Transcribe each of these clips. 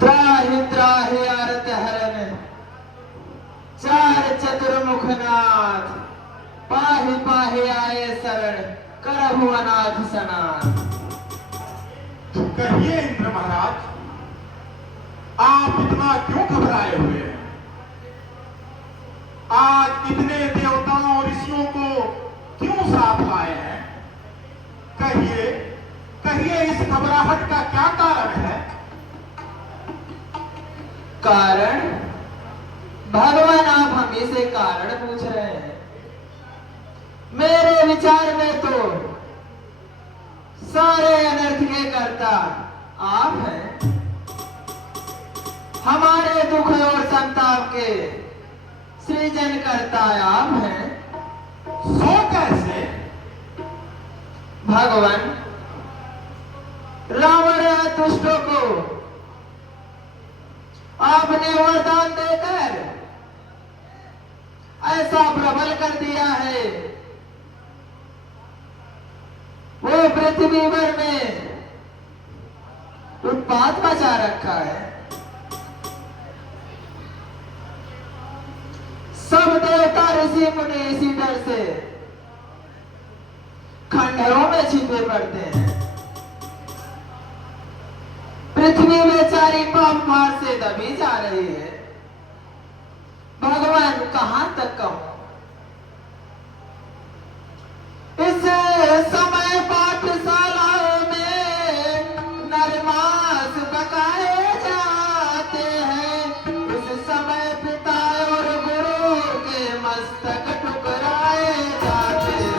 त्राहि त्राहि आरत हरन चार चतुर्मुखनाथ पाहि पाहि आए शरण करहु अनाथ सनाथ। कहिए इंद्र महाराज, आप इतना क्यों घबराए हुए हैं? आज इतने देवताओं और ऋषियों को क्यों साथ लाए हैं? कहिए कहिए, इस घबराहट का क्या कारण है? कारण? भगवान आप हमें से कारण पूछ रहे हैं। मेरे विचार में तो सारे अनर्थ के कर्ता आप हैं। हमारे दुख और संताप के सृजन करता आप हैं। सो कैसे? भगवान, रावण दुष्टों को आपने वरदान देकर ऐसा प्रबल कर दिया है, वो पृथ्वी भर में उत्पात मचा रखा है। सब देवता ऋषि मुनि इसी डर से खंडहरों में छिपे पड़ते हैं। पृथ्वी बेचारी पाप मार से दबी जा रही है। भगवान कहां तक कहूं? इस समय पाठशालाओं में नरमास पकाए जाते हैं। इस समय पिता और गुरु के मस्तक टुकराए जाते हैं।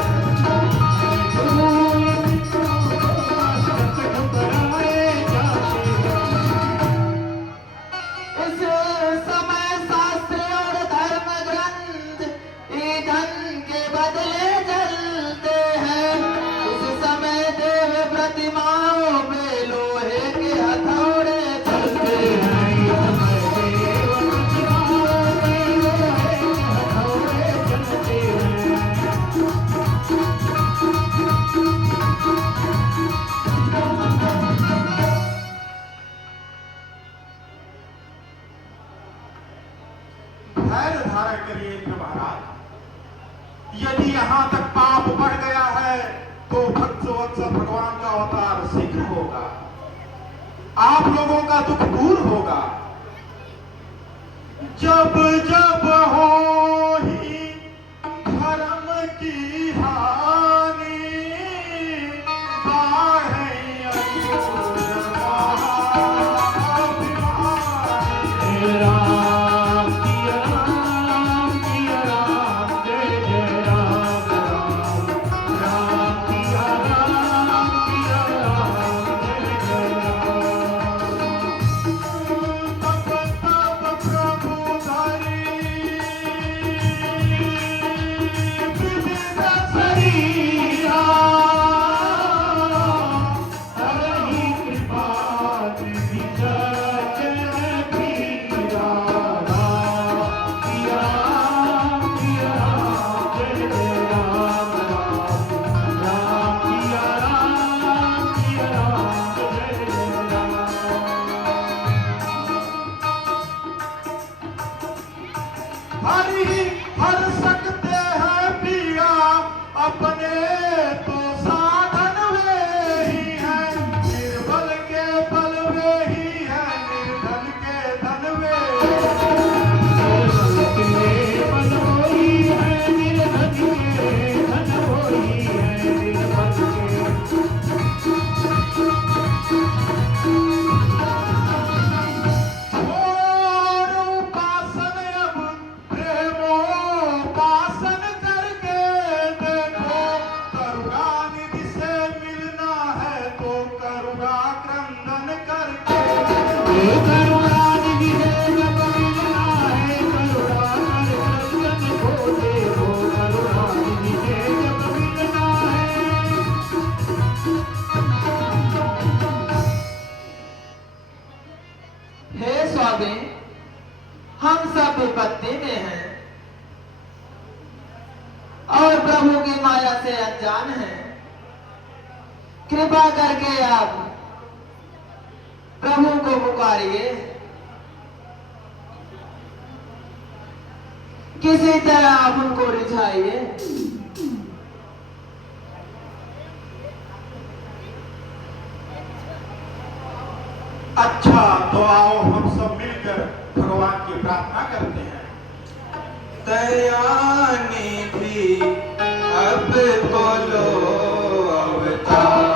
धैर्य धारण करिए इंद्र महाराज। यदि यहाँ तक पाप बढ़ गया है तो भक्तवत्सल भगवान का अवतार शीघ्र होगा। आप लोगों का दुख दूर होगा। जब जब हो ही धर्म की हानि, बाहें असुर महाभिमानी। प्रभु धरी अनजान हैं, कृपा करके आप प्रभु को पुकारिए, किसी तरह आप उनको रिझाइए। अच्छा, तो आओ हम सब मिलकर भगवान की प्रार्थना करते हैं। दयानिधि अब तो लो अवतार,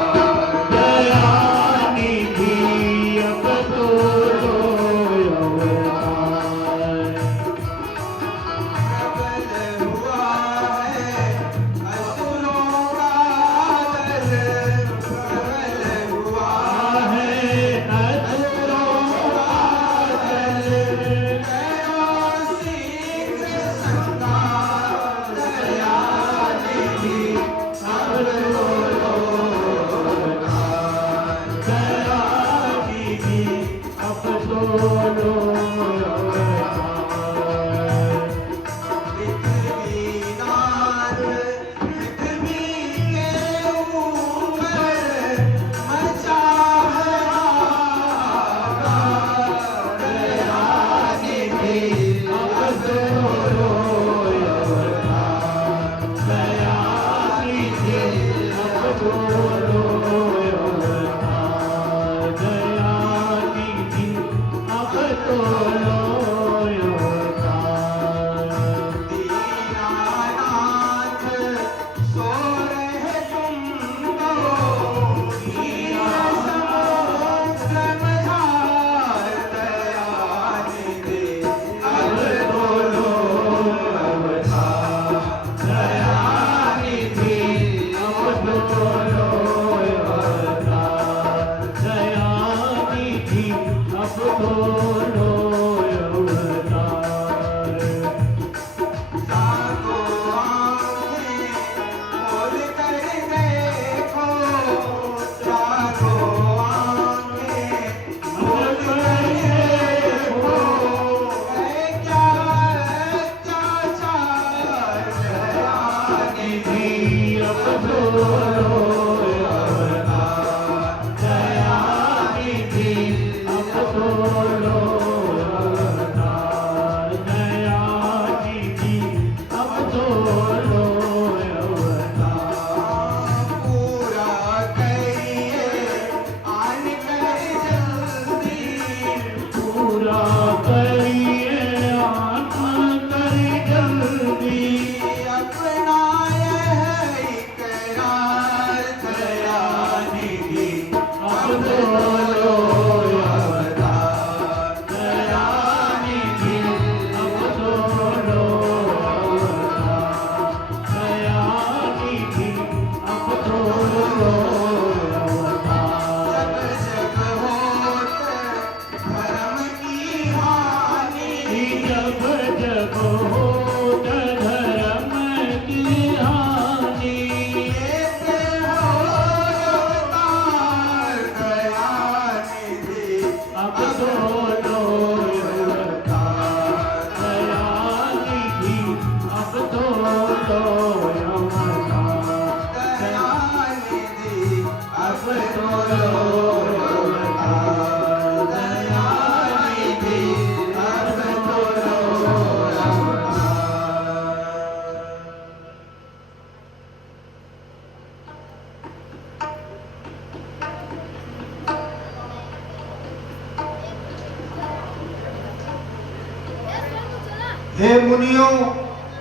हे मुनियों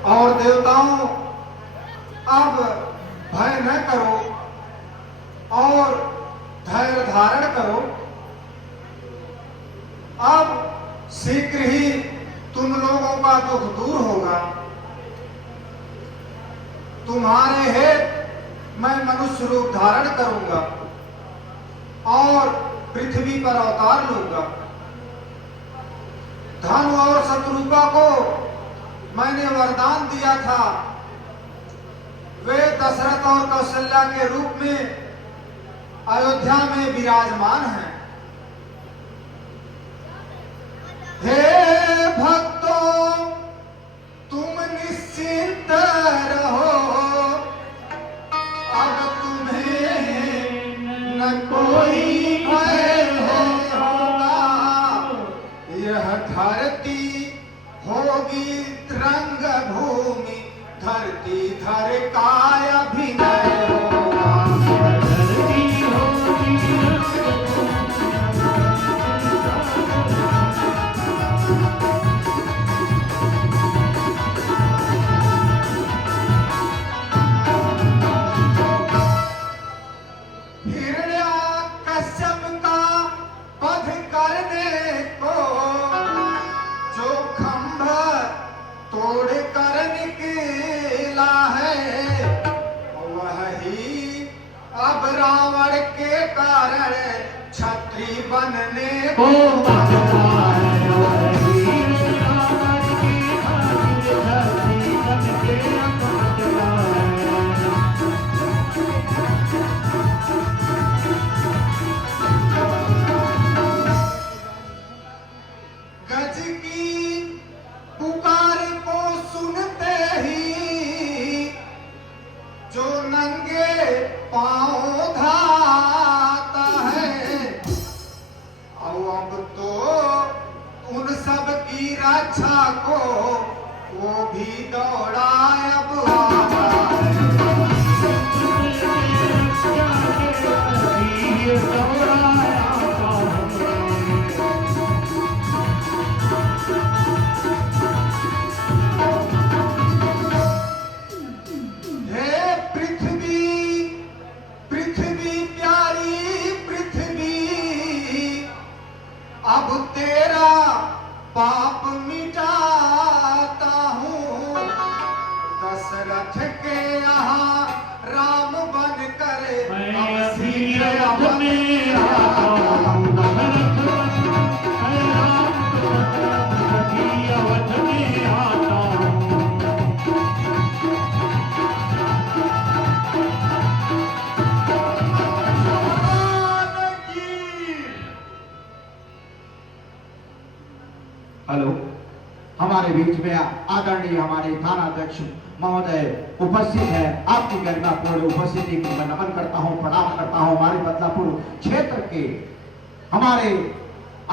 और देवताओं, अब भय न करो और धैर्य धारण करो। अब शीघ्र ही तुम लोगों का दुख दूर होगा। तुम्हारे हेतु मैं मनुष्य रूप धारण करूंगा और पृथ्वी पर अवतार लूंगा। धन और शत्रुपा को मैंने वरदान दिया था, वे दशरथ और कौशल्या के रूप में अयोध्या में विराजमान हैं। हे भक्तों, तुम निश्चिंत रहो, छत्री बनने को मरता है और वीर रावण की खातिर छत्री बनके मरता है। गज की पुकार को सुनते ही जो नंगे पांव धाता है, और अब तो उन सब की रक्षा को वो भी दौड़ा अब आता है। वीर दौड़ाया है। हे पृथ्वी पृथ्वी प्यारी पृथ्वी, अब तेरा पाप मिटाता हूँ। दशरथ के यहाँ राम बन कर मैं अब अभी सीधे अवध में आता हूँ। दशरथ मैं राम अभी अवध में आता हूँ। हेलो, हमारे बीच में आदरणीय हमारे थानाध्यक्ष महोदय उपस्थित है। आपकी गरिमापूर्ण उपस्थिति को मैं नमन करता हूं, प्रणाम करता हूं। हमारे बदलापुर क्षेत्र के हमारे